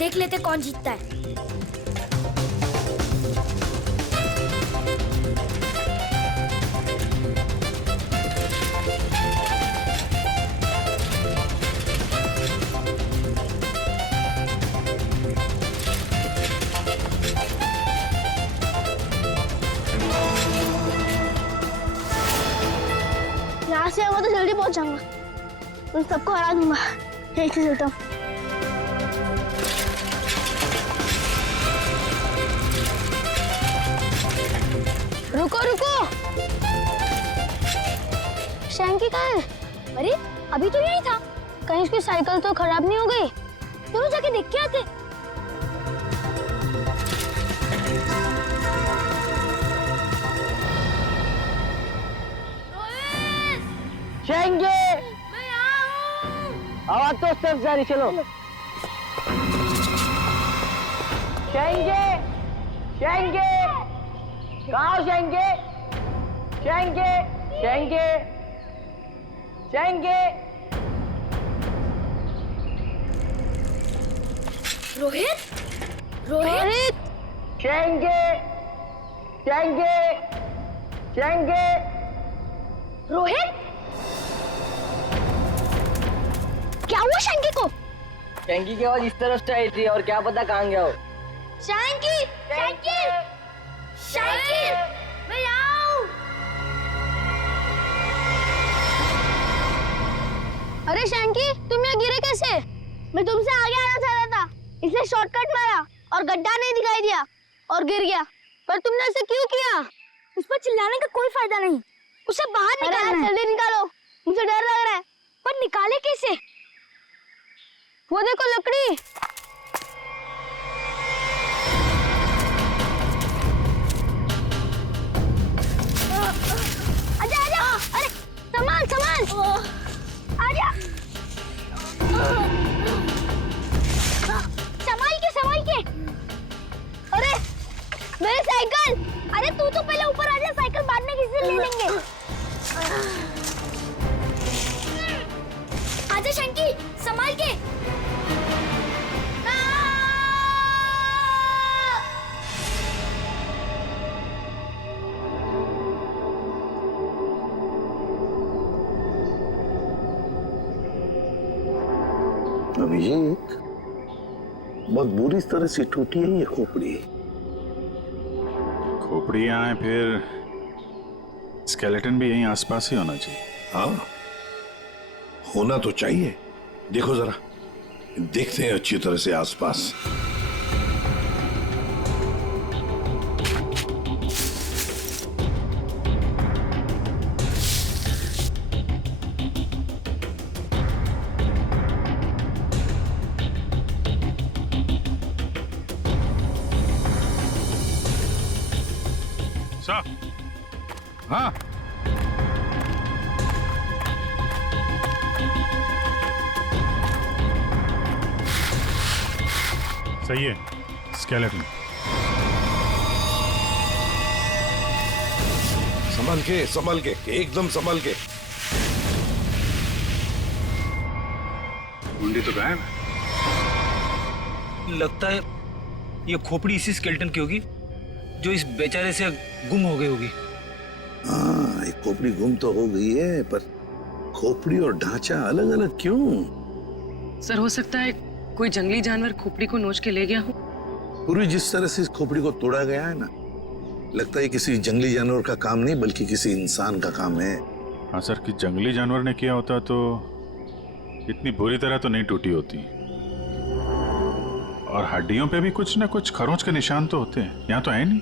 देख लेते कौन जीतता है। यहाँ से मैं तो जल्दी पहुंच जाऊंगा, उन सबको हरा दूंगा। एक से चलता हूँ। रुको रुको, शैंकी कहाँ है? अरे अभी तो यही था। कहीं उसकी साइकिल तो खराब नहीं हो गई? चलो जाके देख के आते। शेंगे, मैं यहाँ हूँ। आवाज तो सिर्फ जारी, चलो। शेंगे, शेंगे, कहाँ हो शेंगे? शेंगे, शेंगे, शेंगे। रोहित, रोहित, शेंगे, शेंगे, शेंगे। रोहित, क्या हुआ शैंकी को? शेंगी की आवाज इस तरफ से आई थी और क्या पता कहाँ गया हो। शैंकी, शैंकी, शैंकी, मैं यहाँ हूँ। अरे शैंकी, तुम यहाँ गिरे कैसे? मैं तुमसे आगे आना चाह रहा था, इसलिए शॉर्टकट मारा और गड्ढा नहीं दिखाई दिया और गिर गया। पर तुमने ऐसे क्यों किया? उस पर चिल्लाने का कोई फायदा नहीं, उसे बाहर निकालना है। जल्दी निकालो, मुझे डर लग रहा है। पर निकाले कैसे? वो देखो लकड़ी। आजा आजा, अरे संभाल संभाल, आजा। संभाल के। अरे मेरी साइकिल। अरे तू तो पहले ऊपर आजा, साइकिल बाद में किसी से ले लेंगे। आजा शंकी, संभाल के। अभिजीत, बहुत बुरी तरह से टूटी है ये खोपड़ी। खोपड़ी यहाँ है, फिर स्केलेटन भी यहीं आसपास ही होना चाहिए। हाँ, होना तो चाहिए। देखो जरा, देखते हैं अच्छी तरह से आसपास। हाँ, सही है, स्केलेटन। संभल के, एकदम संभल के। कुंडी तो गायब। लगता है ये खोपड़ी इसी स्केलेटन की होगी जो इस बेचारे से गुम हो गई होगी। हाँ, एक खोपड़ी गुम तो हो गई है, पर खोपड़ी और ढांचा अलग अलग क्यों? सर, हो सकता है कोई जंगली जानवर खोपड़ी को नोच के ले गया हो। पूरी जिस तरह से इस खोपड़ी को तोड़ा गया है ना, लगता है किसी जंगली जानवर का काम नहीं बल्कि किसी इंसान का काम है। हाँ सर, कि जंगली जानवर ने किया होता तो इतनी बुरी तरह तो नहीं टूटी होती। और हड्डियों पे भी कुछ ना कुछ खरोंच के निशान तो होते हैं, यहाँ तो है नहीं।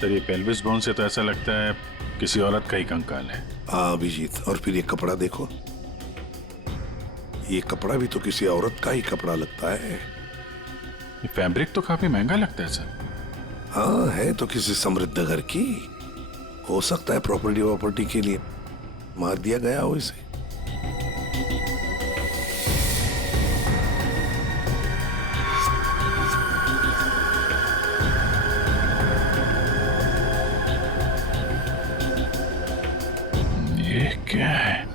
सर, ये पेल्विस बोन से तो ऐसा लगता है किसी औरत का ही कंकाल है। हाँ अभिजीत, और फिर ये कपड़ा देखो, ये कपड़ा भी तो किसी औरत का ही कपड़ा लगता है। ये फैब्रिक तो काफी महंगा लगता है सर। हाँ, है तो किसी समृद्ध घर की, हो सकता है प्रॉपर्टी के लिए मार दिया गया हो इसे। ये क्या है?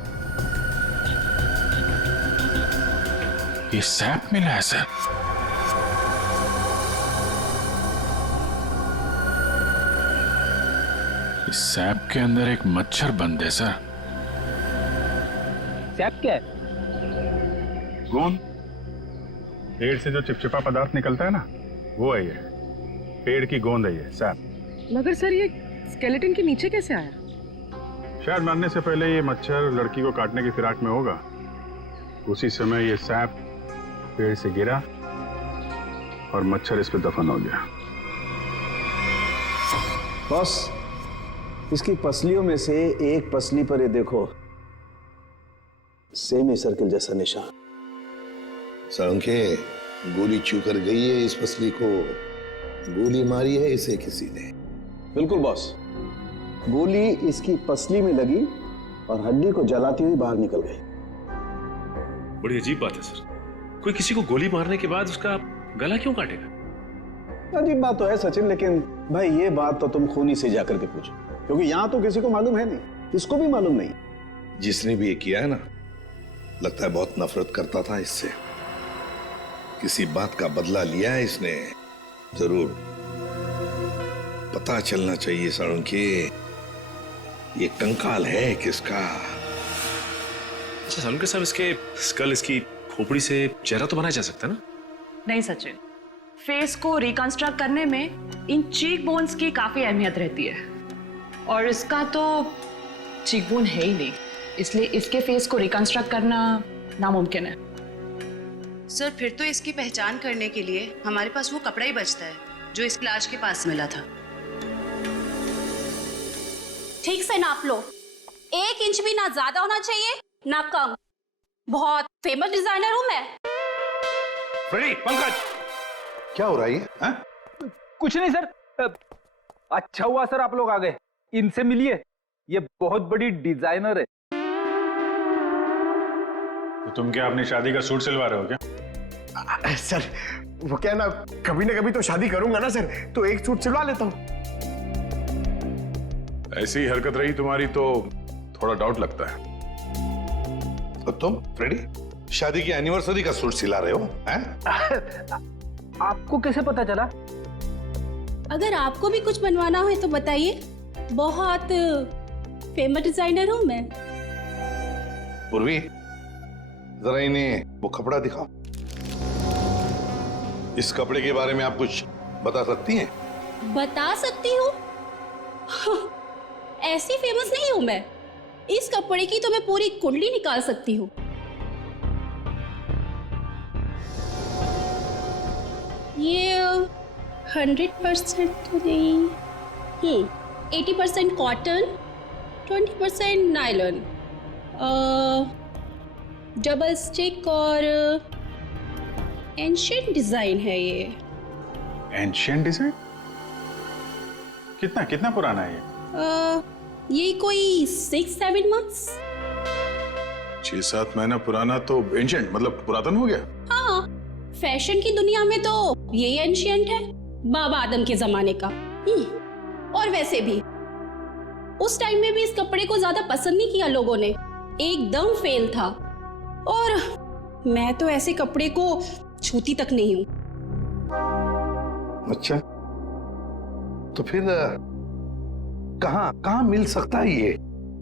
सैप मिला है सर। इस सैप के अंदर एक मच्छर बंद है सर। सैप क्या है? गोंद। पेड़ से जो चिपचिपा पदार्थ निकलता है ना, वो है ये। पेड़ की गोंद है ये सैप। मगर सर ये स्केलेटन के नीचे कैसे आया? शायद मरने से पहले ये मच्छर लड़की को काटने की फिराक में होगा। उसी समय ये सैप पेड़ से गिरा और मच्छर इस पे दफन हो गया। बॉस, इसकी पसलियों में से एक पसली पर ये देखो, सेमी सर्कल जैसा निशान। सारंगे, गोली छू कर गई है इस पसली को। गोली मारी है इसे किसी ने। बिल्कुल बॉस, गोली इसकी पसली में लगी और हड्डी को जलाती हुई बाहर निकल गई। बड़ी अजीब बात है सर, कोई किसी को गोली मारने के बाद उसका गला क्यों काटेगा? अजीब बात तो है सचिन, लेकिन भाई ये बात तो तुम खूनी से जाकर के पूछो, क्योंकि यहां तो किसी को मालूम है नहीं, इसको भी मालूम नहीं। जिसने भी ये किया है ना, लगता है बहुत नफरत करता था इससे। किसी बात का बदला लिया है इसने जरूर। पता चलना चाहिए सारंगे, ये कंकाल है किसका। अच्छा सालुंके साहब, इसके स्कल, इसकी खोपड़ी से चेहरा तो बनाया जा सकता है ना? नहीं सचिन, फेस को रिकंस्ट्रक्ट करने में इन चीक बोन्स की काफी अहमियत रहती है, और इसका तो चीक बोन है ही नहीं, इसलिए इसके फेस को रिकंस्ट्रक्ट करना नामुमकिन है। सर, फिर तो इसकी पहचान करने के लिए हमारे पास वो कपड़ा ही बचता है जो इस लाश के पास मिला था। ठीक से नाप लो, 1 इंच भी ना ज्यादा होना चाहिए ना कम। बहुत फेमस डिजाइनर हूं मैं। फ्रेडी, पंकज, क्या हो रहा है ये? कुछ नहीं सर। अच्छा हुआ सर आप लोग आ गए, इनसे मिलिए, ये बहुत बड़ी डिजाइनर है। तो तुम क्या अपनी शादी का सूट सिलवा रहे हो क्या? सर, वो क्या ना कभी तो शादी करूंगा ना सर, तो एक सूट सिलवा लेता हूँ। ऐसी हरकत रही तुम्हारी तो थोड़ा डाउट लगता है। तो तुम फ्रेडी शादी की एनिवर्सरी का सूट सिला रहे हो हैं? आपको कैसे पता चला? अगर आपको भी कुछ बनवाना हो तो बताइए, बहुत फेमस डिजाइनर हूं मैं। पूर्वी, जरा इन्हें वो कपड़ा दिखाओ। इस कपड़े के बारे में आप कुछ बता सकती हैं? बता सकती हूँ? ऐसी फेमस नहीं हूं मैं। इस कपड़े की तो मैं पूरी कुंडली निकाल सकती हूँ। ये 100% तो नहीं, 80% कॉटन, 20% नायलॉन, डबल स्टिक और एंशिएंट डिजाइन है ये। Ancient design? कितना पुराना है ये? ये कोई 6-7 मंथ्स। 6-7 महीना पुराना तो एंशिएंट मतलब पुरातन हो गया? हाँ, फैशन की दुनिया में तो यही एंशिएंट है, बाबा आदम के जमाने का। और वैसे भी उस टाइम में भी इस कपड़े को ज्यादा पसंद नहीं किया लोगों ने, एकदम फेल था। और मैं तो ऐसे कपड़े को छूती तक नहीं हूँ। अच्छा, तो फिर कहाँ मिल सकता है ये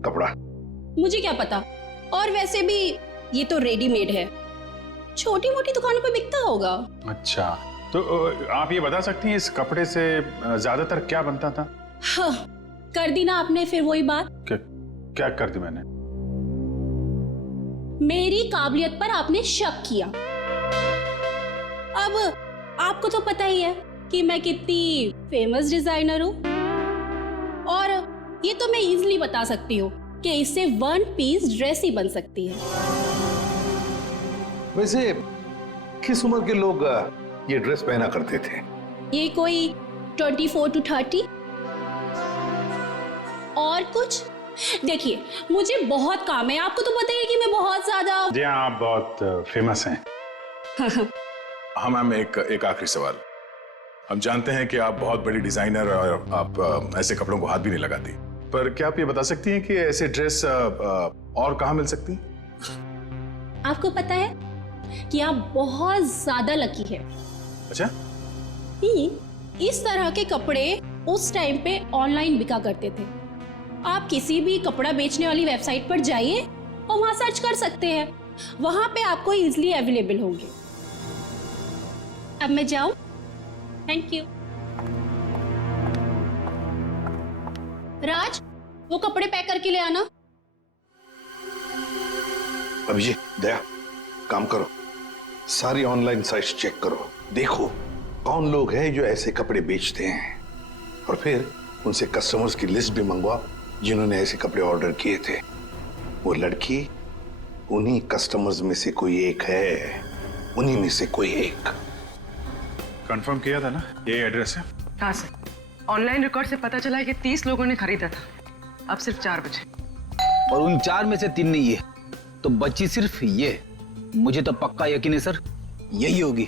कपड़ा? मुझे क्या पता, और वैसे भी ये तो रेडीमेड है, छोटी मोटी दुकानों पे बिकता होगा। अच्छा, तो आप ये बता सकती हैं इस कपड़े से ज्यादातर क्या बनता था? हाँ, कर दी ना आपने फिर वही बात। क्या कर दी मैंने? मेरी काबिलियत पर आपने शक किया। अब आपको तो पता ही है कि मैं कितनी फेमस डिजाइनर हूँ, और ये तो मैं इजीली बता सकती हूँ कि इससे 1 पीस ड्रेस ही बन सकती है। वैसे किस उम्र के लोग ये ड्रेस पहना करते थे? ये कोई 24 to 30। और कुछ देखिए, मुझे बहुत काम है, आपको तो पता ही है कि मैं बहुत ज्यादा। जी हाँ, आप बहुत फेमस हैं। हाँ मैम, एक आखिरी सवाल। हम जानते हैं कि आप बहुत बड़ी डिजाइनर और आप ऐसे कपड़ों को हाथ भी नहीं लगाती, पर क्या आप ये बता सकती हैं कि ऐसे ड्रेस और कहाँ मिल सकती हैं? आपको पता है, कि आप बहुत ज्यादा लकी है। अच्छा, इस तरह के कपड़े उस टाइम पे ऑनलाइन बिका करते थे। आप किसी भी कपड़ा बेचने वाली वेबसाइट पर जाइए और वहां सर्च कर सकते हैं, वहां पे आपको इजीली अवेलेबल होंगे। अब मैं जाऊं? Thank you. राज, वो कपड़े पैक करके ले आना। अभिजीत, दया, काम करो, सारी ऑनलाइन साइट्स चेक करो, देखो कौन लोग हैं जो ऐसे कपड़े बेचते हैं, और फिर उनसे कस्टमर्स की लिस्ट भी मंगवाओ जिन्होंने ऐसे कपड़े ऑर्डर किए थे। वो लड़की उन्हीं कस्टमर्स में से कोई एक है, उन्हीं में से कोई एक। कंफर्म किया था ना, ये एड्रेस है? हाँ सर, ऑनलाइन रिकॉर्ड से पता चला है कि 30 लोगों ने खरीदा था, अब सिर्फ 4 बचे। और उन 4 में से 3 नहीं है, तो बची सिर्फ ये। मुझे तो पक्का यकीन है सर, यही होगी।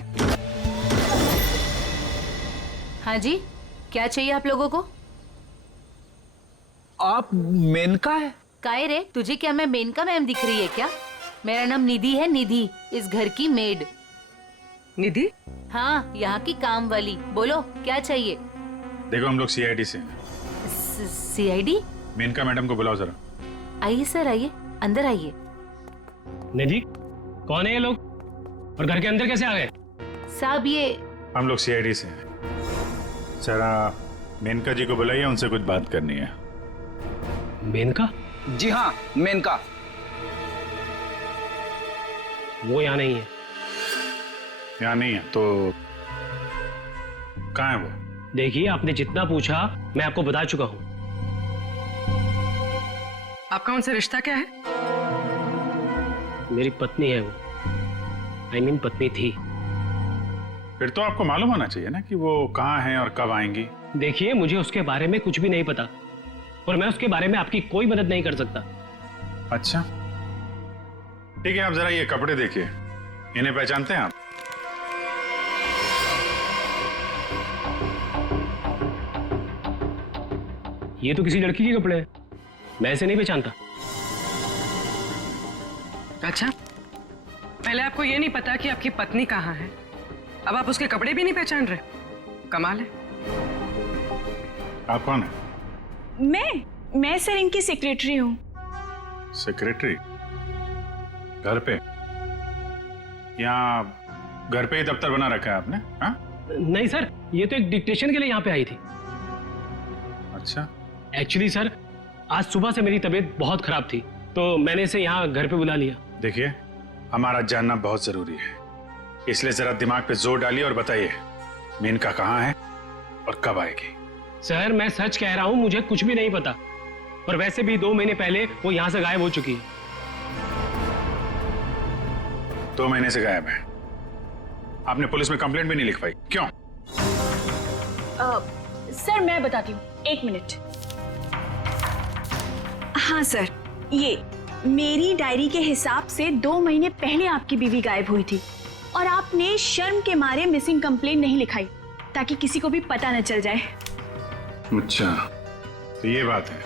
हाँ जी, क्या चाहिए आप लोगों को? आप मेनका है? काहे रे, तुझे क्या मैं मेनका मैम दिख रही है क्या? मेरा नाम निधि है, निधि, इस घर की मेड। निधि? हाँ, यहाँ की काम वाली। बोलो क्या चाहिए? देखो, हम लोग सीआईडी से हैं। सीआईडी? मेनका मैडम को बुलाओ जरा। आइए सर, आइए, अंदर आइए। निधि, कौन है ये लोग और घर के अंदर कैसे आ गए? साहब, ये हम लोग सीआईडी से हैं। जरा मेनका जी को बुलाइए, उनसे कुछ बात करनी है। मेनका? जी हाँ, मेनका। वो यहाँ नहीं है। यहाँ नहीं है तो कहाँ है वो? देखिए, आपने जितना पूछा मैं आपको बता चुका हूँ। आपका उनसे रिश्ता क्या है? मेरी पत्नी है वो, I mean पत्नी थी। फिर तो आपको मालूम होना चाहिए ना कि वो कहाँ हैं और कब आएंगी। देखिए, मुझे उसके बारे में कुछ भी नहीं पता और मैं उसके बारे में आपकी कोई मदद नहीं कर सकता। अच्छा, ठीक है, आप जरा ये कपड़े देखिए, इन्हें पहचानते हैं आप? ये तो किसी लड़की के कपड़े हैं, मैं इसे नहीं पहचानता। अच्छा, पहले आपको ये नहीं पता कि आपकी पत्नी कहाँ है, अब आप उसके कपड़े भी नहीं पहचान रहे? कमाल है। आप कौन है? मैं सर इनकी सेक्रेटरी हूँ। सेक्रेटरी? घर पे? यहाँ घर पे ही दफ्तर बना रखा है आपने? हाँ? नहीं सर, ये तो एक डिक्टेशन के लिए यहाँ पे आई थी। अच्छा। एक्चुअली सर, आज सुबह से मेरी तबीयत बहुत खराब थी, तो मैंने इसे यहाँ घर पे बुला लिया। देखिए, हमारा जानना बहुत जरूरी है, इसलिए जरा दिमाग पे जोर डालिए और बताइए मेनका कहाँ है और कब आएगी। सर, मैं सच कह रहा हूँ, मुझे कुछ भी नहीं पता, और वैसे भी 2 महीने पहले वो यहाँ से गायब हो चुकी है। 2 महीने से गायब है? आपने पुलिस में कंप्लेंट भी नहीं लिखवाई, क्यों? सर मैं बताती हूँ, 1 मिनट। हाँ सर, ये मेरी डायरी के हिसाब से 2 महीने पहले आपकी बीवी गायब हुई थी और आपने शर्म के मारे मिसिंग कंप्लेंट नहीं लिखाई ताकि किसी को भी पता न चल जाए। अच्छा, तो ये बात है।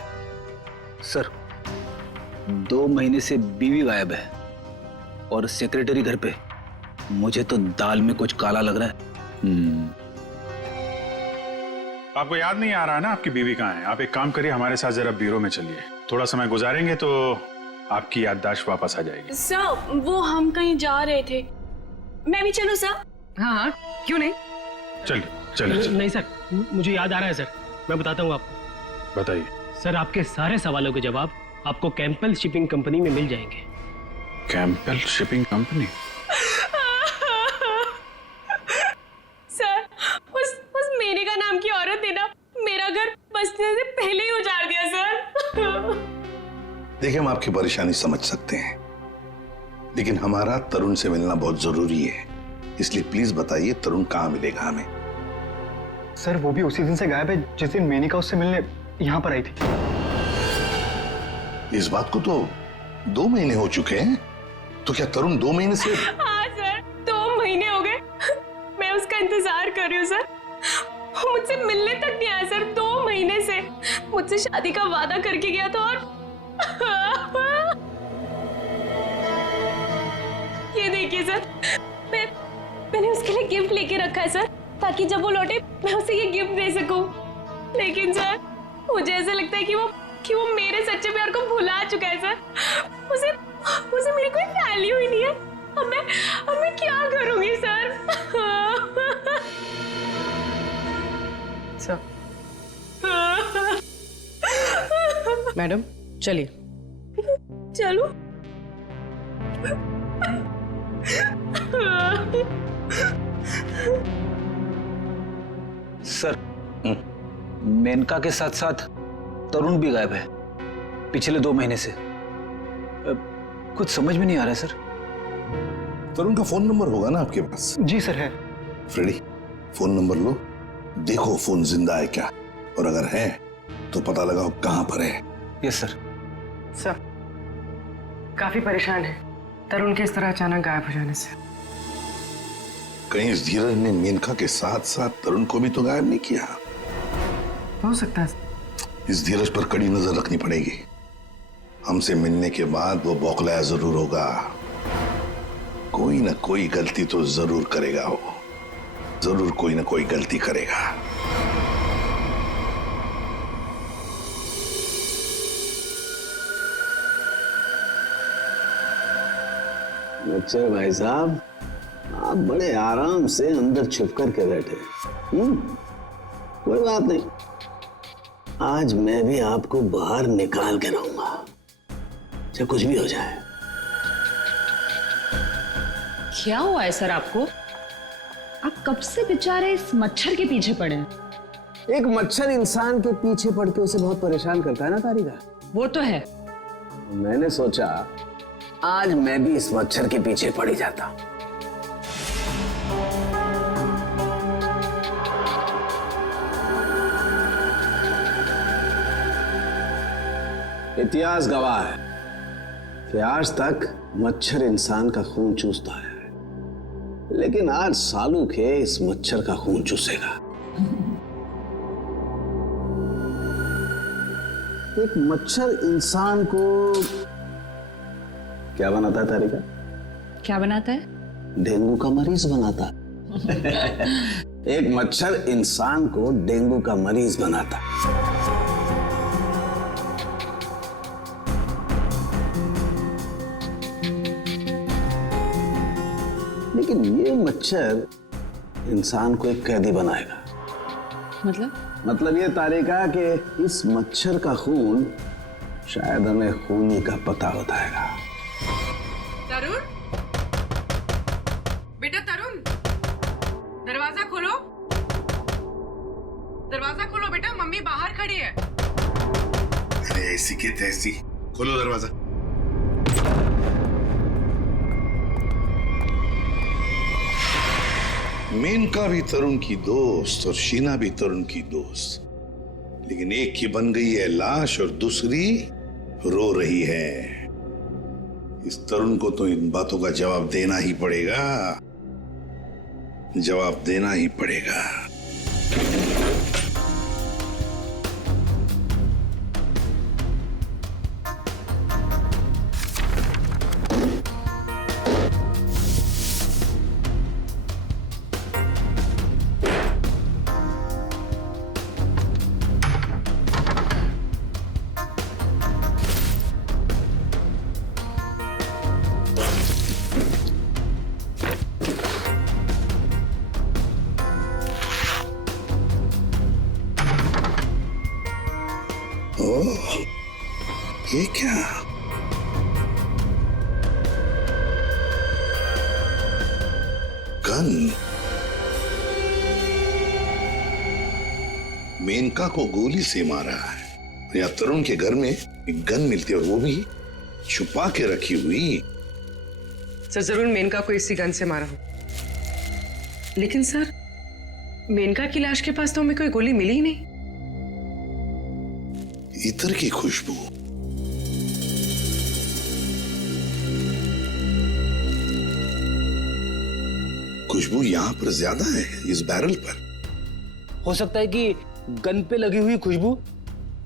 सर, 2 महीने से बीवी गायब है और सेक्रेटरी घर पे। मुझे तो दाल में कुछ काला लग रहा है। आपको याद नहीं आ रहा है ना आपकी बीवी कहाँ है? आप एक काम करिए, हमारे साथ जरा ब्यूरो में चलिए, थोड़ा समय गुजारेंगे तो आपकी याददाश्त वापस आ जाएगी। सर, वो हम कहीं जा रहे थे, मैं भी चलूं सर? हाँ, क्यों नहीं? चलिए चलिए। नहीं सर, मुझे याद आ रहा है सर, मैं बताता हूँ आपको। बताइए। सर, आपके सारे सवालों के जवाब आपको कैंपल शिपिंग कंपनी में मिल जाएंगे। कैंपल शिपिंग कंपनी? सर, उस मेनका नाम की औरत ने ना मेरा घर बसने से पहले ही उजाड़ दिया सर। देखिए, हम आपकी परेशानी समझ सकते हैं, लेकिन हमारा तरुण से मिलना बहुत जरूरी है, इसलिए प्लीज बताइए तरुण कहाँ मिलेगा हमें? सर, वो भी उसी दिन से गायब है जिस दिन मेनका उससे मिलने यहाँ पर आई थी। इस बात को तो 2 महीने हो चुके हैं, तो क्या तरुण 2 महीने से? हाँ सर, 2 महीने हो गए, मैं उसका इंतजार कर रही हूँ सर। वो मुझसे मिलने तक नहीं आया सर, 2 महीने से। मुझसे शादी का वादा करके गया था और ये देखिए सर, मैंने उसके लिए गिफ्ट लेके रखा है सर, ताकि जब वो लौटे मैं उसे ये गिफ्ट दे सकूं। लेकिन सर मुझे ऐसा लगता है कि वो मेरे सच्चे प्यार को भुला चुका है सर। उसे मेरी कोई वैल्यू ही नहीं है। अब मैं क्या करूंगी सर? सर मैडम चलिए। चलो। सर, मेनका के साथ साथ तरुण भी गायब है पिछले 2 महीने से। कुछ समझ में नहीं आ रहा है सर। तरुण का फोन नंबर होगा ना आपके पास? जी सर है। फ्रेडी, फोन नंबर लो, देखो फोन जिंदा है क्या, और अगर है तो पता लगाओ कहां पर है। Yes sir. सर काफी परेशान है तरुण के इस तरह अचानक गायब हो जाने से। कहीं इस धीरज ने मेनका के साथ साथ तरुण को भी तो गायब नहीं किया? हो सकता है। इस धीरज पर कड़ी नजर रखनी पड़ेगी। हमसे मिलने के बाद वो बौखलाया जरूर होगा, कोई ना कोई गलती तो जरूर करेगा। वो जरूर कोई ना कोई गलती करेगा। अच्छा भाई साहब, आप बड़े आराम से अंदर छुप करके बैठे। कोई बात नहीं, आज मैं भी आपको बाहर निकाल के रहूंगा, चाहे कुछ भी हो जाए। क्या हुआ है सर आपको? आप कब से बेचारे इस मच्छर के पीछे पड़े हैं? एक मच्छर इंसान के पीछे पड़ के उसे बहुत परेशान करता है ना तारिका। वो तो है। मैंने सोचा आज मैं भी इस मच्छर के पीछे पड़ ही जाता। इतिहास गवाह है कि आज तक मच्छर इंसान का खून चूसता है, लेकिन आज सालू के इस मच्छर का खून चूसेगा। एक मच्छर इंसान को क्या बनाता है तारिका? क्या बनाता है? डेंगू का मरीज बनाता है। एक मच्छर इंसान को डेंगू का मरीज बनाता है। लेकिन ये मच्छर इंसान को एक कैदी बनाएगा। मतलब ये तारिका कि इस मच्छर का खून शायद हमें खूनी का पता बताएगा। तरुण, बेटा तरुण, दरवाजा खोलो। दरवाजा खोलो बेटा, मम्मी बाहर खड़ी है। अरे ऐसी की तैसी, खोलो दरवाजा। मेनका भी तरुण की दोस्त और शीना भी तरुण की दोस्त, लेकिन एक की बन गई है लाश और दूसरी रो रही है। इस तरुण को तो इन बातों का जवाब देना ही पड़ेगा, जवाब देना ही पड़ेगा। ओह, ये क्या? गन। मेनका को गोली से मारा है या तरुण के घर में एक गन मिलती है और वो भी छुपा के रखी हुई। सर जरूर मेनका को इसी गन से मारा हो। लेकिन सर मेनका की लाश के पास तो हमें कोई गोली मिली ही नहीं। इत्र की खुशबू। खुशबू यहां पर ज्यादा है इस बैरल पर। हो सकता है कि गन पे लगी हुई खुशबू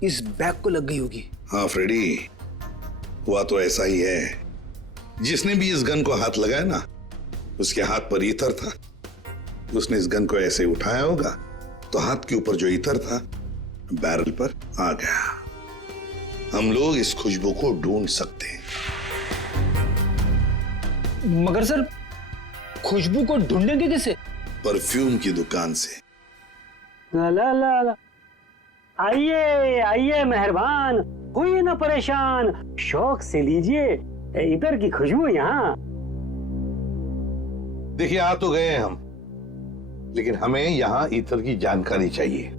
इस बैग को लग गई होगी। हाँ फ्रेडी, हुआ तो ऐसा ही है। जिसने भी इस गन को हाथ लगाया ना, उसके हाथ पर ईतर था। उसने इस गन को ऐसे उठाया होगा तो हाथ के ऊपर जो ईतर था बैरल पर आ गया। हम लोग इस खुशबू को ढूंढ सकते हैं। मगर सर, खुशबू को ढूंढेंगे कैसे? परफ्यूम की दुकान से। ला ला ला ला। आइए आइए मेहरबान, हुई ना परेशान, शौक से लीजिए इधर की खुशबू यहाँ। देखिए, आ तो गए हम, लेकिन हमें यहाँ ईतर की जानकारी चाहिए।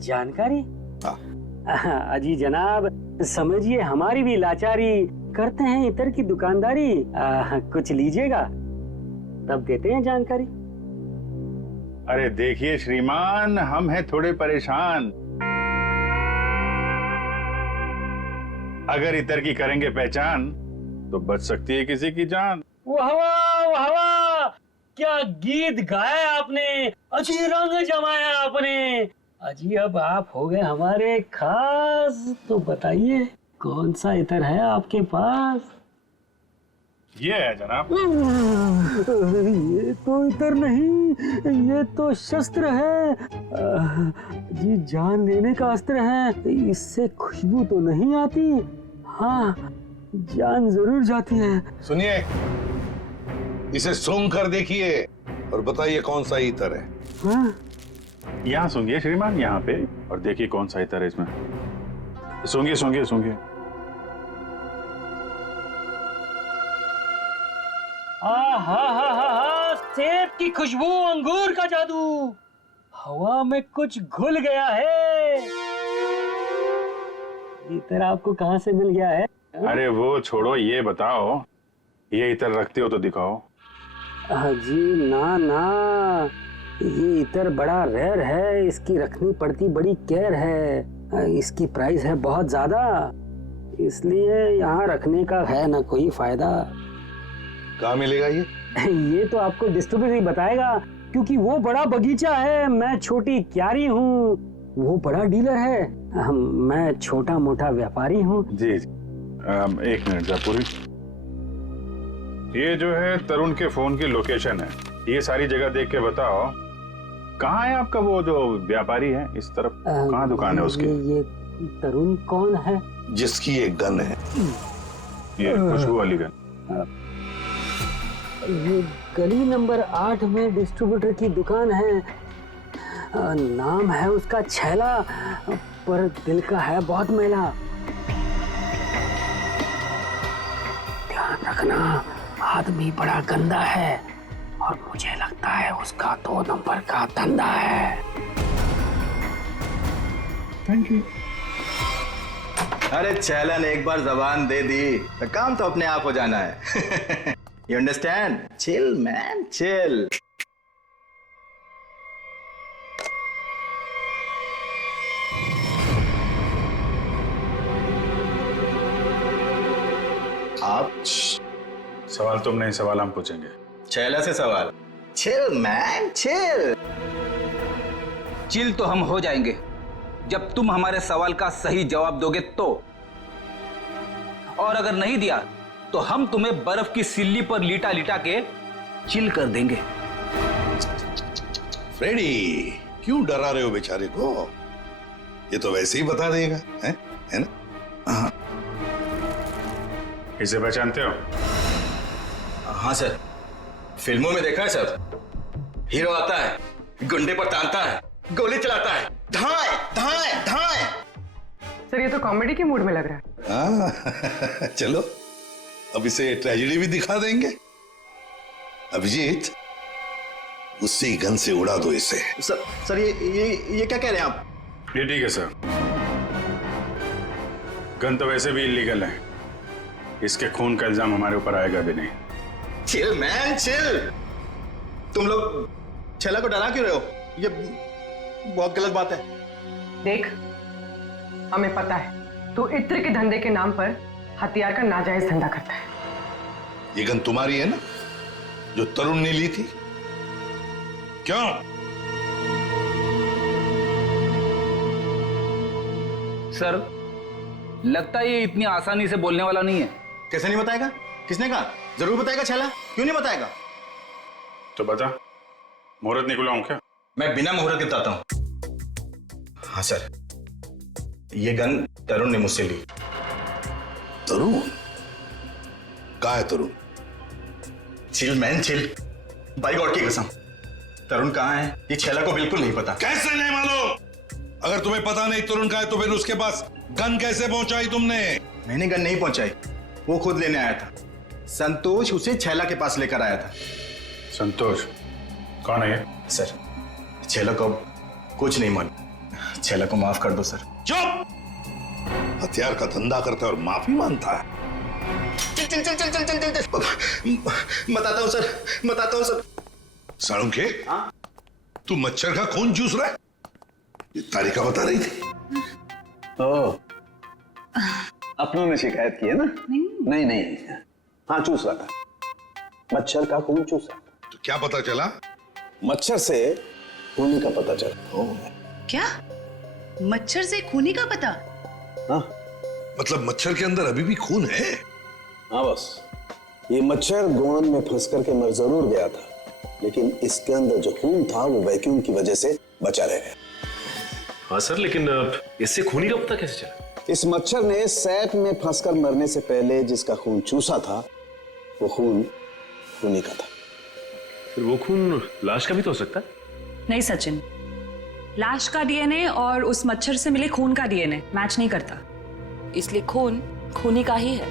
जानकारी? हाँ। अजी जनाब, समझिए हमारी भी लाचारी, करते हैं इतर की दुकानदारी। कुछ लीजिएगा तब देते हैं जानकारी। अरे देखिए श्रीमान, हम हैं थोड़े परेशान। अगर इतर की करेंगे पहचान तो बच सकती है किसी की जान। वाह वाह वाह वाह, क्या गीत गाया आपने, अजी रंग जमाया आपने। अजी अब आप हो गए हमारे खास, तो बताइए कौन सा इतर है आपके पास? ये है जनाब। ये तो इतर नहीं, ये तो शस्त्र है। जी जान लेने का अस्त्र है। इससे खुशबू तो नहीं आती, हाँ जान जरूर जाती है। सुनिए, इसे सूंघ कर देखिए और बताइए कौन सा ईतर है। हाँ? यहाँ सूंघिए श्रीमान, यहाँ पे, और देखिए कौन सा इतर है इसमें। सूंघिए सूंघिए सूंघिए। हा, सेब की खुशबू, अंगूर का जादू, हवा में कुछ घुल गया है। इतर आपको कहाँ से मिल गया है? अरे वो छोड़ो, ये बताओ, ये इतर रखते हो तो दिखाओ। जी ना ना, ये इतर बड़ा रेयर है, इसकी रखनी पड़ती बड़ी केयर है। इसकी प्राइस है बहुत ज्यादा, इसलिए यहाँ रखने का है ना कोई फायदा। कहाँ मिलेगा ये? ये तो आपको डिस्ट्रीब्यूटर ही बताएगा, क्योंकि वो बड़ा बगीचा है, मैं छोटी क्यारी हूँ, वो बड़ा डीलर है, मैं छोटा मोटा व्यापारी हूँ। जी एक मिनट जयपुरी, ये जो है तरुण के फोन की लोकेशन है, ये सारी जगह देख के बताओ कहाँ है आपका वो जो व्यापारी है इस तरफ, कहाँ दुकान है उसकी? ये तरुण कौन है? जिसकी एक गन है। ये खुशबू वाली गन। ये गली नंबर 8 में डिस्ट्रीब्यूटर की दुकान है। नाम है उसका छैला, पर दिल का है बहुत मैला। ध्यान रखना, आदमी बड़ा गंदा है और मुझे लगता है उसका 2 नंबर का धंधा है। Thank you. अरे छैला ने एक बार जबान दे दी तो काम तो अपने आप हो जाना है। You understand? Chill, man, chill. आप सवाल तुम नहीं, सवाल हम पूछेंगे। छैला से सवाल। Chill, man, chill. चिल तो हम हो जाएंगे जब तुम हमारे सवाल का सही जवाब दोगे तो, और अगर नहीं दिया तो हम तुम्हें बर्फ की सिल्ली पर लिटा लिटा के चिल कर देंगे। फ्रेडी, क्यों डरा रहे हो बेचारे को? ये तो वैसे ही बता देगा, है ना? हाँ। इसे पहचानते हो? हाँ सर, फिल्मों में देखा है सर। हीरो आता है, गुंडे पर तानता है, गोली चलाता है, धाए धाए धाए। सर ये तो कॉमेडी के मूड में लग रहा है। चलो अब इसे ट्रेजेडी भी दिखा देंगे। अभिजीत, उसी गन से उड़ा दो इसे। सर ये क्या कह रहे हैं आप? ये ठीक है सर, गन तो वैसे भी इलीगल है, इसके खून का इल्जाम हमारे ऊपर आएगा भी नहीं। Chill man chill. तुम लोग छैला को डरा क्यों रहे हो? ये बहुत गलत बात है। देख, हमें पता है तू इत्र के धंधे के नाम पर हथियार का नाजायज धंधा करता है। ये गन तुम्हारी है ना, जो तरुण ने ली थी? क्यों? सर, लगता है ये इतनी आसानी से बोलने वाला नहीं है। कैसे नहीं बताएगा? किसने कहा? जरूर बताएगा छैला, क्यों नहीं बताएगा? तो बता, मुहूर्त नहीं खुलाऊं क्या? मैं बिना मुहूर्त के बताता हूं। हाँ सर, ये गन तरुण ने मुझसे ली। तरुण? कहाँ है Tarun? Chill man chill, by God की कसम, तरुण कहाँ है ये छैला को बिल्कुल नहीं पता। कैसे नहीं मालूम? अगर तुम्हें पता नहीं तरुण कहाँ है तो फिर उसके पास गन कैसे पहुंचाई तुमने? मैंने गन नहीं पहुंचाई, वो खुद लेने आया था। संतोष उसे छैला के पास लेकर आया था। संतोष कौन है ये? सर, छैला को कुछ नहीं मान, छैला को माफ कर दो सर। चुप! हथियार का धंधा करता है और माफी मांगता है। चल चल चल चल चल चल चल, बताता हूँ सर, बताता हूँ सर। साळुंखे, तू मच्छर का खून चूस रहा है? ये तारिका बता रही थी। ओ, अपनों ने शिकायत की है ना? नहीं नहीं, हाँ चूस रहा था, मच्छर का खून चूसा। तो क्या पता चला? मच्छर से खूनी का पता चला। क्या? मच्छर से खूनी का पता? हाँ, मतलब मच्छर के अंदर अभी भी खून है? हाँ बस, ये मच्छर गोंद में फंस करके मर जरूर गया था, लेकिन इसके अंदर जो खून था वो वैक्यूम की वजह से बचा रह गया। हाँ सर, लेकिन इससे खूनी का पता कैसे चला? इस मच्छर ने सैप में फंसकर मरने से पहले जिसका खून चूसा था वो खून खूनी का था। फिर वो खून लाश का भी तो हो सकता है? नहीं सचिन, लाश का डीएनए और उस मच्छर से मिले खून का डीएनए मैच नहीं करता, इसलिए खून खूनी का ही है।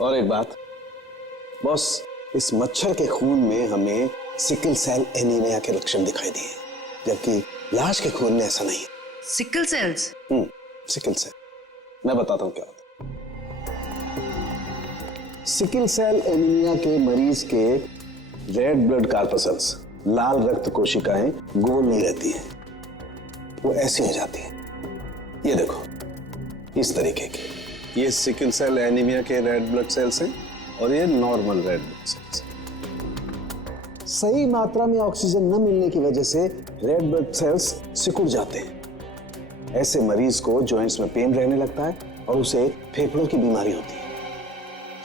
और एक बात बॉस, इस मच्छर के खून में हमें सिकल सेल एनीमिया के लक्षण दिखाई दिए, जबकि लाश के खून में ऐसा नहीं है। Sickle sales? सिकल सेल, मैं बताता हूं क्या होता है। सिकल सेल एनीमिया के मरीज के रेड ब्लड कार्पसल्स, लाल रक्त कोशिकाएं गोल नहीं रहती हैं, वो ऐसी हो जाती हैं। ये देखो, इस तरीके के, ये सिकल सेल एनीमिया के रेड ब्लड सेल्स हैं और ये नॉर्मल रेड ब्लड सेल्स। सही मात्रा में ऑक्सीजन न मिलने की वजह से रेड ब्लड सेल्स सिकुड़ जाते हैं। ऐसे मरीज को जॉइंट्स में पेन रहने लगता है और उसे फेफड़ों की बीमारी होती है।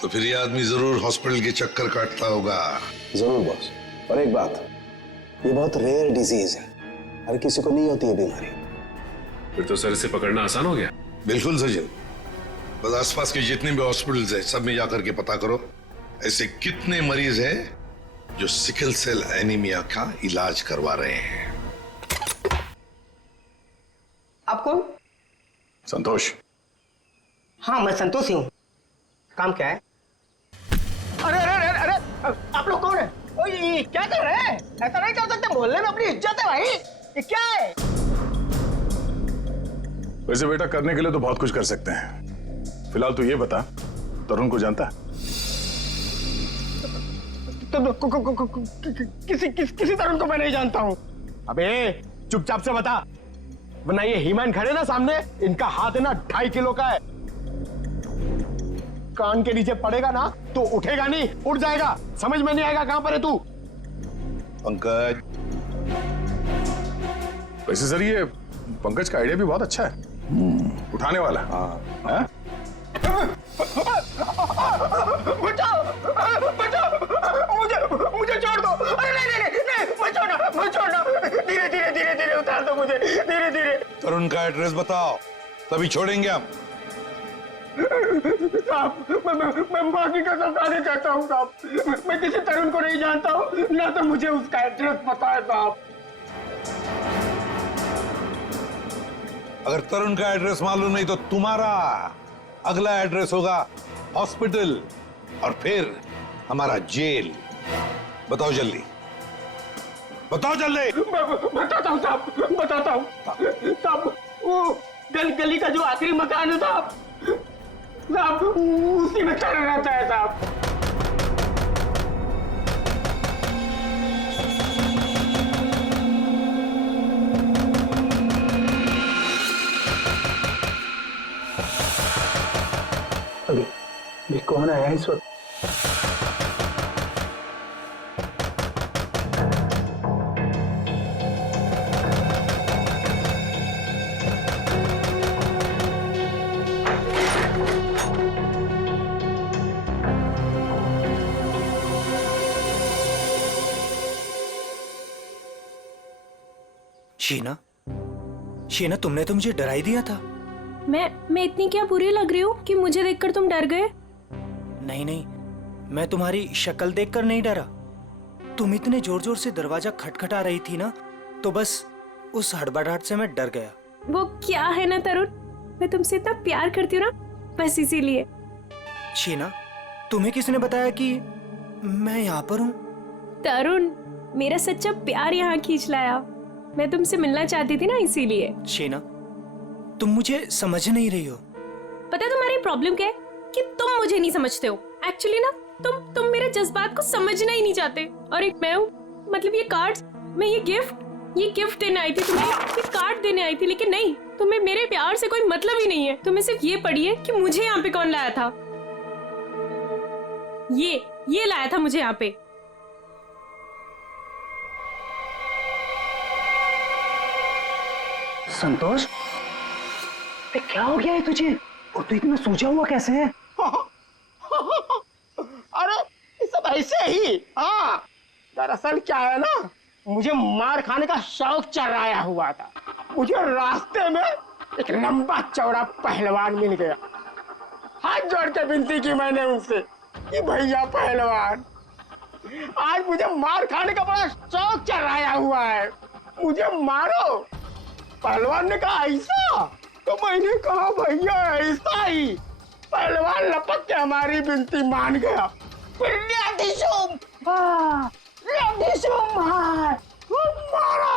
तो फिर ये आदमी जरूर हॉस्पिटल के चक्कर काटता होगा। जरूर बॉस। और एक बात, ये बहुत रेयर डिजीज है, हर किसी को नहीं होती है बीमारी। फिर तो सर इसे पकड़ना आसान हो गया। बिल्कुल सचिन, बस आसपास के जितने भी हॉस्पिटल्स हैं सब में जाकर के पता करो ऐसे कितने मरीज हैं जो सिकल सेल एनीमिया का इलाज करवा रहे हैं। आप कौन? संतोष। हाँ मैं संतोष ही हूँ। काम क्या है? अरे अरे अरे अरे, आप लोग कौन है? ओए ये क्या कर रहे हैं? ऐसा नहीं कर सकते, मोहल्ले में अपनी इज्जत है भाई। ये क्या है? वैसे बेटा करने के लिए तो बहुत कुछ कर सकते हैं। फिलहाल तू ये बता, तरुण को जानता है? किसी तरुण को मैं नहीं जानता हूँ। अबे चुपचाप से बता, वरना ये हीमैन खड़े ना सामने, इनका हाथ है ना 2.5 किलो का है। कान के नीचे पड़ेगा ना तो उठेगा नहीं, उड़ जाएगा। समझ में नहीं आएगा कहां पर है तू। पंकज। वैसे सर ये पंकज का आइडिया भी बहुत अच्छा है, उठाने वाला। हाँ। बचाओ बचाओ, मुझे छोड़ दो। अरे नहीं मत छोड़ना। धीरे धीरे धीरे धीरे उतार दो मुझे, धीरे धीरे। तरुण का एड्रेस बताओ, तभी छोड़ेंगे हम। साहब मैं माँ की कसम खाने चाहता हूँ साहब, मैं किसी तरुण को नहीं जानता हूँ, ना तो मुझे उसका एड्रेस पता है साहब। अगर तरुण का एड्रेस मालूम नहीं तो तुम्हारा अगला एड्रेस होगा हॉस्पिटल और फिर हमारा जेल। बताओ जल्दी, बताओ जल्दी। बताता हूँ साहब, बताता हूँ साहब। वो गली का जो आखिरी मकान है साहब, उसी में चल रहता है साहब। अभी कौन आया इस वक्त? शीना, शीना तुमने तो मुझे डरा ही दिया था। मैं इतनी क्या बुरी लग रही हूँ कि मुझे देखकर तुम डर गए? नहीं नहीं, मैं तुम्हारी शक्ल देखकर नहीं डरा। तुम इतने जोर जोर से दरवाजा खटखटा रही थी ना, तो बस उस हड़बड़ाहट से मैं डर गया। वो क्या है ना तरुण, मैं तुमसे इतना प्यार करती हूँ ना, बस इसीलिए। शीना, तुम्हें किसने बताया कि मैं यहाँ पर हूँ? तरुण, मेरा सच्चा प्यार यहाँ खींच लाया। मैं तुमसे मिलना चाहती थी ना, इसीलिए। शीना, तुम मुझे समझ नहीं रही हो। पता है तुम्हारी प्रॉब्लम क्या है? कि तुम मुझे नहीं समझते हो। एक्चुअली ना तुम मेरे जज्बात को समझना ही नहीं चाहते। और एक मैं हूँ, मतलब ये कार्ड्स, मैं ये गिफ्ट देने आई थी तुम्हें, ये कार्ड देने आई थी, लेकिन नहीं, तुम्हें मेरे प्यार से कोई मतलब ही नहीं है। तुम्हें सिर्फ ये पड़ी है कि मुझे यहाँ पे कौन लाया था। ये लाया था मुझे यहाँ पे। संतोष, क्या हो गया है तुझे? और तू इतना सूझा हुआ कैसे है? अरे ये सब ऐसे ही। हाँ, दरअसल क्या है ना, मुझे मार खाने का शौक चढ़ाया हुआ था। मुझे रास्ते में एक लंबा चौड़ा पहलवान मिल गया। हाथ जोड़ के विनती की मैंने उनसे कि भैया पहलवान, आज मुझे मार खाने का बड़ा शौक चढ़ाया हुआ है, मुझे मारो। पहलवान ने कहा ऐसा? तो मैंने कहा भैया ऐसा ही। पहलवान लपक के हमारी विनती मान गया। फिर मारा।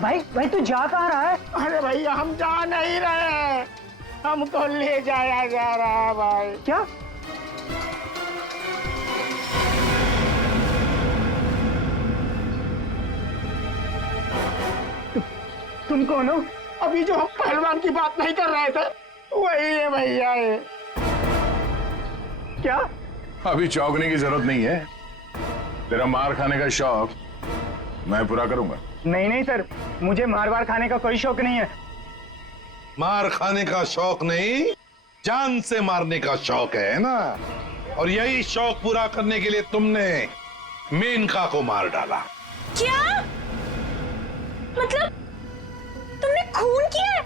भाई तू जा कहाँ रहा है? अरे भैया हम जा नहीं रहे, हमको ले जाया जा रहा है भाई। क्या? तुम कौन हो? अभी जो हम पहलवान की बात नहीं कर रहे थे, वही है भैया। ये क्या? अभी चौंकने की जरूरत नहीं है। तेरा मार खाने का शौक मैं पूरा करूंगा। नहीं सर, मुझे मार खाने का कोई शौक नहीं है। मार खाने का शौक नहीं, जान से मारने का शौक है ना। और यही शौक पूरा करने के लिए तुमने मेनका को मार डाला। क्या? मतलब तुमने खून किया है?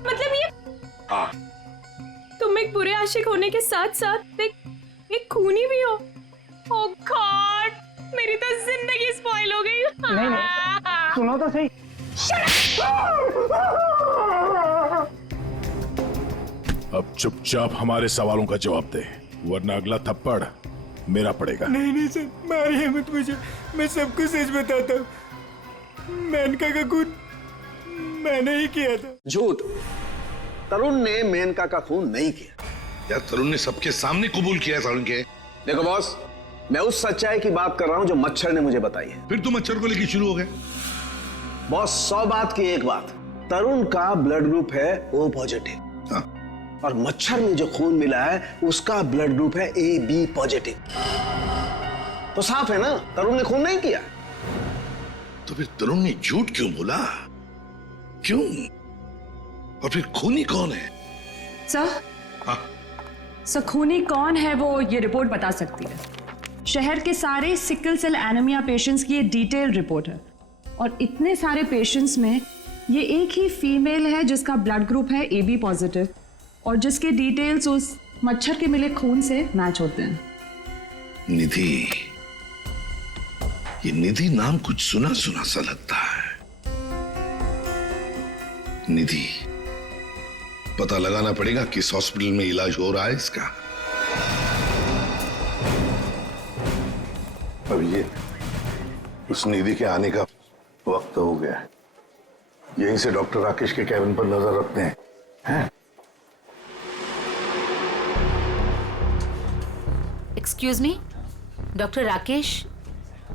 मतलब ये? हाँ। तुम एक बुरे आशिक होने के साथ साथ एक खूनी भी हो। ओह गॉड, मेरी तो जिंदगी स्पॉइल हो गई। नहीं, सुनो तो सही। अब चुपचाप हमारे सवालों का जवाब दे, वरना अगला थप्पड़ मेरा पड़ेगा। नहीं सर, मारिए मत मुझे, मैं सबको सच बताता हूँ। मेनका का खून मैंने ही किया था। झूठ, तरुण ने मेनका का खून नहीं किया। यार तरुण ने सबके सामने कबूल किया है तरुण के। देखो बॉस, मैं उस सच्चाई की बात कर रहा हूं जो मच्छर ने मुझे बताई है। फिर तुम मच्छर को लेकर शुरू हो गए। बॉस 100 बात की एक बात, तरुण का ब्लड ग्रुप है O पॉजिटिव। हाँ। और मच्छर में जो खून मिला है उसका ब्लड ग्रुप है AB पॉजिटिव। तो साफ है ना, तरुण ने खून नहीं किया। तो फिर तरुण ने झूठ क्यों बोला? क्यों? और फिर खूनी कौन है? सर, सर खूनी कौन है वो ये रिपोर्ट बता सकती है। शहर के सारे सिकल सेल एनीमिया पेशेंट्स की ये डिटेल रिपोर्ट है, और इतने सारे पेशेंट्स में ये एक ही फीमेल है जिसका ब्लड ग्रुप है AB पॉजिटिव, और जिसके डिटेल्स उस मच्छर के मिले खून से मैच होते हैं। निधि, ये निधि नाम कुछ सुना सुना सा लगता है। निधि, पता लगाना पड़ेगा किस हॉस्पिटल में इलाज हो रहा है इसका। अब ये उस निधि के आने का वक्त हो गया है। यहीं से डॉक्टर राकेश के कैबिन पर नजर रखते हैं, हैं? Excuse me, doctor Rakesh?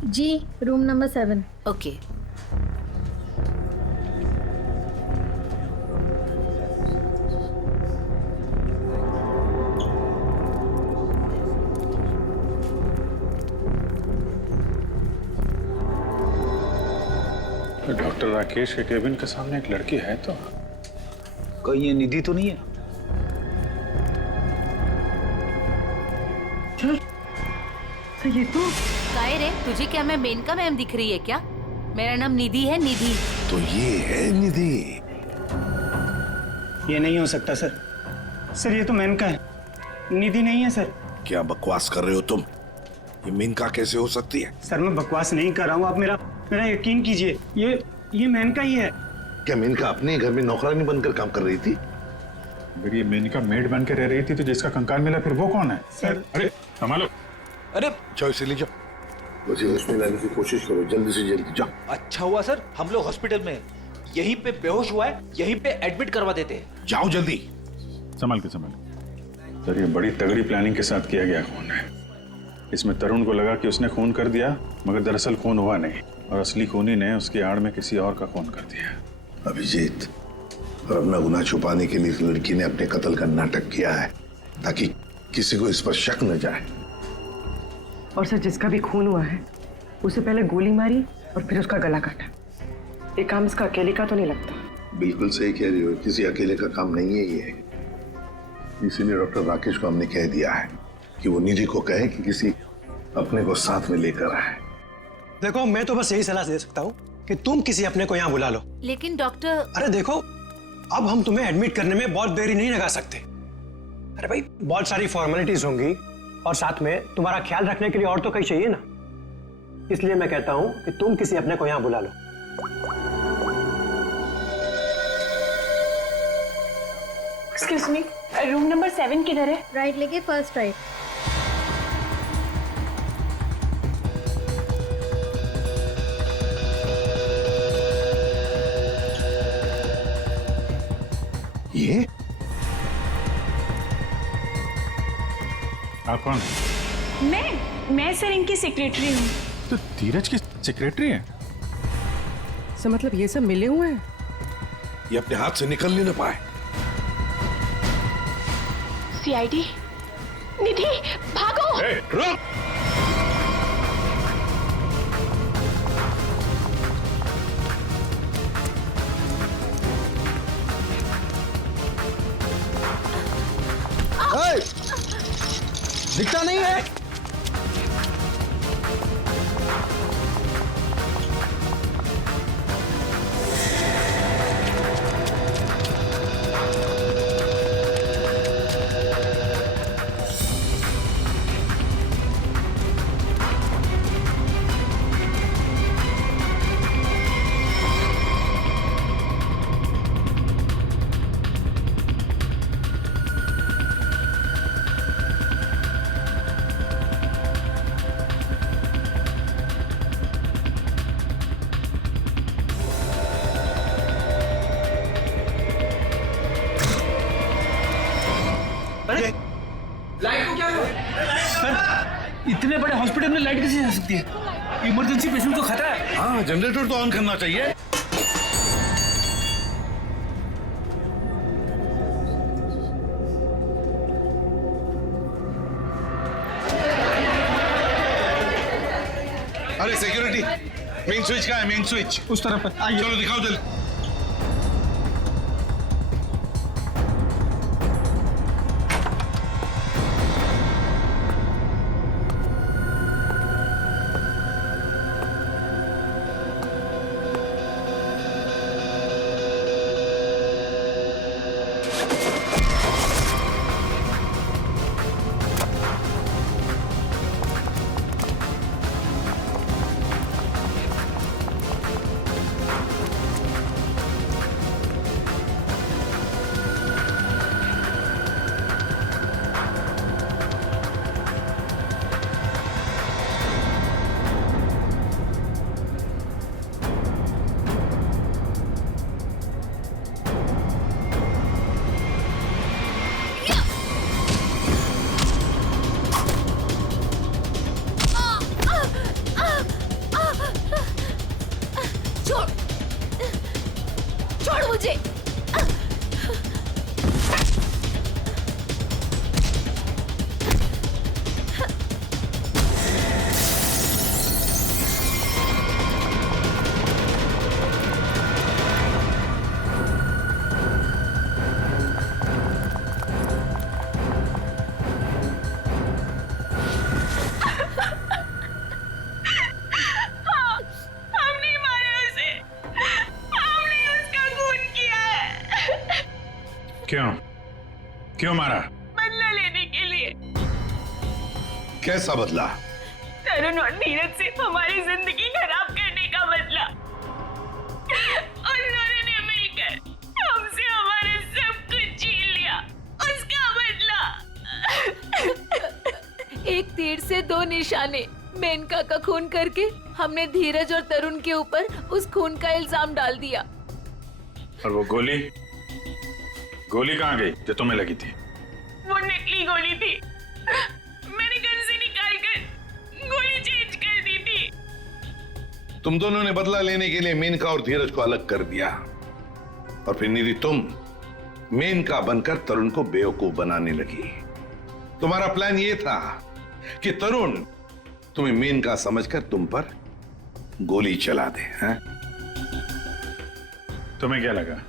जी, room number 7। Okay. Doctor Rakesh के केबिन के सामने एक लड़की है, तो कहीं ये निधि तो नहीं है? ये तो काहे रे, तुझे क्या मैं मेनका मैम दिख रही है क्या? मेरा नाम निधि है, निधि। तो ये है निधि? ये नहीं हो सकता सर। सर ये तो मेनका है, निधि नहीं है सर। क्या बकवास कर रहे हो तुम? ये मेनका कैसे हो सकती है? सर मैं बकवास नहीं कर रहा हूँ, आप मेरा यकीन कीजिए। ये मेनका ही है। क्या मेनका अपने घर में नौकरानी बनकर काम कर रही थी? अगर ये मेनका मेड बन के रह रही थी तो जिसका कंकाल मिला फिर वो कौन है? सर अरे संभालो। अरे जाओ इसे ले जाओ, मुझे उसमें लाने की कोशिश करो, जल्दी से जल्दी जाओ। अच्छा हुआ सर हम लोग हॉस्पिटल में यहीं पे बेहोश हुआ है, यहीं पे एडमिट करवा देते हैं। जाओ जल्दी। संभाल के संभाल। सर ये बड़ी तगड़ी प्लानिंग के साथ किया गया खून है। इसमें तरुण को लगा कि उसने खून कर दिया, मगर दरअसल खून हुआ नहीं और असली खूनी ने उसकी आड़ में किसी और का खून कर दिया। अभिजीत, और अपना गुनाह छुपाने के लिए इस लड़की ने अपने कत्ल का नाटक किया है ताकि किसी को इस पर शक न जाए। और सर जिसका भी खून हुआ है उसे पहले गोली मारी और फिर उसका गला काटा। ये काम इसका अकेले का तो नहीं लगता। बिल्कुल सही कह रही हो, किसी अकेले का काम नहीं है ये। इसीलिए डॉक्टर राकेश को हमने कह दिया है कि वो निधि को कहे कि किसी अपने को साथ में लेकर आए। देखो मैं तो बस यही सलाह दे सकता हूँ कि तुम किसी अपने को यहाँ बुला लो। लेकिन डॉक्टर, अरे देखो अब हम तुम्हें एडमिट करने में बहुत देरी नहीं लगा सकते। अरे भाई बहुत सारी फॉर्मेलिटीज होंगी और साथ में तुम्हारा ख्याल रखने के लिए और तो कहीं चाहिए ना। इसलिए मैं कहता हूँ कि तुम किसी अपने को यहाँ बुला लो। एक्सक्यूज मी, रूम नंबर 7 किधर है? राइट लेके फर्स्ट राइट। ये आप कौन? मैं सर इनकी सेक्रेटरी हूँ। तो धीरज की सेक्रेटरी है? सर मतलब ये सब मिले हुए हैं? ये अपने हाथ से निकल नहीं पाए। सीआईडी, निधि भागो! रुक! दिखता नहीं है। लाइट को क्या हुआ? सर इतने बड़े हॉस्पिटल में लाइट कैसे जा सकती है? इमरजेंसी पेशेंट को खतरा है। हाँ, जनरेटर तो ऑन करना चाहिए। अरे सिक्योरिटी, मेन स्विच कहाँ है? मेन स्विच उस तरफ है। आइए। चलो दिखाओ जल्दी। क्यों? क्यों मारा? बदला लेने के लिए। कैसा बदला? तरुण और धीरज से हमारी जिंदगी खराब करने का बदला। और उन्होंने मिलकर हमसे हमारे सब कुछ छीन लिया, उसका बदला। एक तीर से दो निशाने। मेनका का खून करके हमने धीरज और तरुण के ऊपर उस खून का इल्जाम डाल दिया। और वो गोली कहाँ गई जो तुम्हें लगी थी? वो नकली गोली थी, मैंने गन से निकाल कर गोली चेंज कर दी थी। तुम दोनों ने बदला लेने के लिए मेनका और धीरज को अलग कर दिया, और फिर निधि तुम मेनका बनकर तरुण को बेवकूफ बनाने लगी। तुम्हारा प्लान यह था कि तरुण तुम्हें मेनका समझकर तुम पर गोली चला दे। हैं? तुम्हें क्या लगा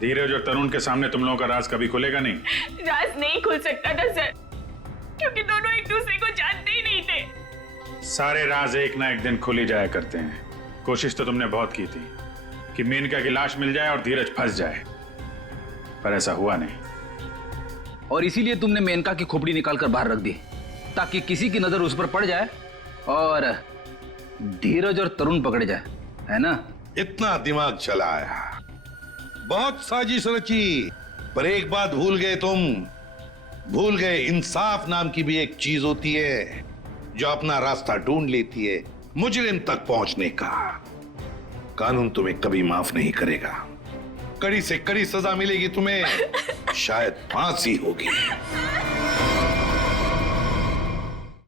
धीरज और तरुण के सामने तुम लोगों का राज कभी खुलेगा नहीं? राज नहीं खुल सकता था सर, क्योंकि दोनों एक दूसरे को जानते ही नहीं थे। सारे राज एक ना एक दिन खुल ही जाया करते हैं। कोशिश तो तुमने बहुत की थी कि मेनका की लाश मिल जाए और धीरज फंस जाए, पर ऐसा हुआ नहीं। और इसीलिए तुमने मेनका की खोपड़ी निकालकर बाहर रख दी, ताकि किसी की नजर उस पर पड़ जाए और धीरज और तरुण पकड़े जाए, है ना? इतना दिमाग चलाया, बहुत साजिश रची, पर एक बात भूल गए तुम। भूल गए इंसाफ नाम की भी एक चीज होती है जो अपना रास्ता ढूंढ लेती है मुजरिम तक पहुंचने का। कानून तुम्हें कभी माफ नहीं करेगा, कड़ी से कड़ी सजा मिलेगी तुम्हें, शायद फांसी होगी।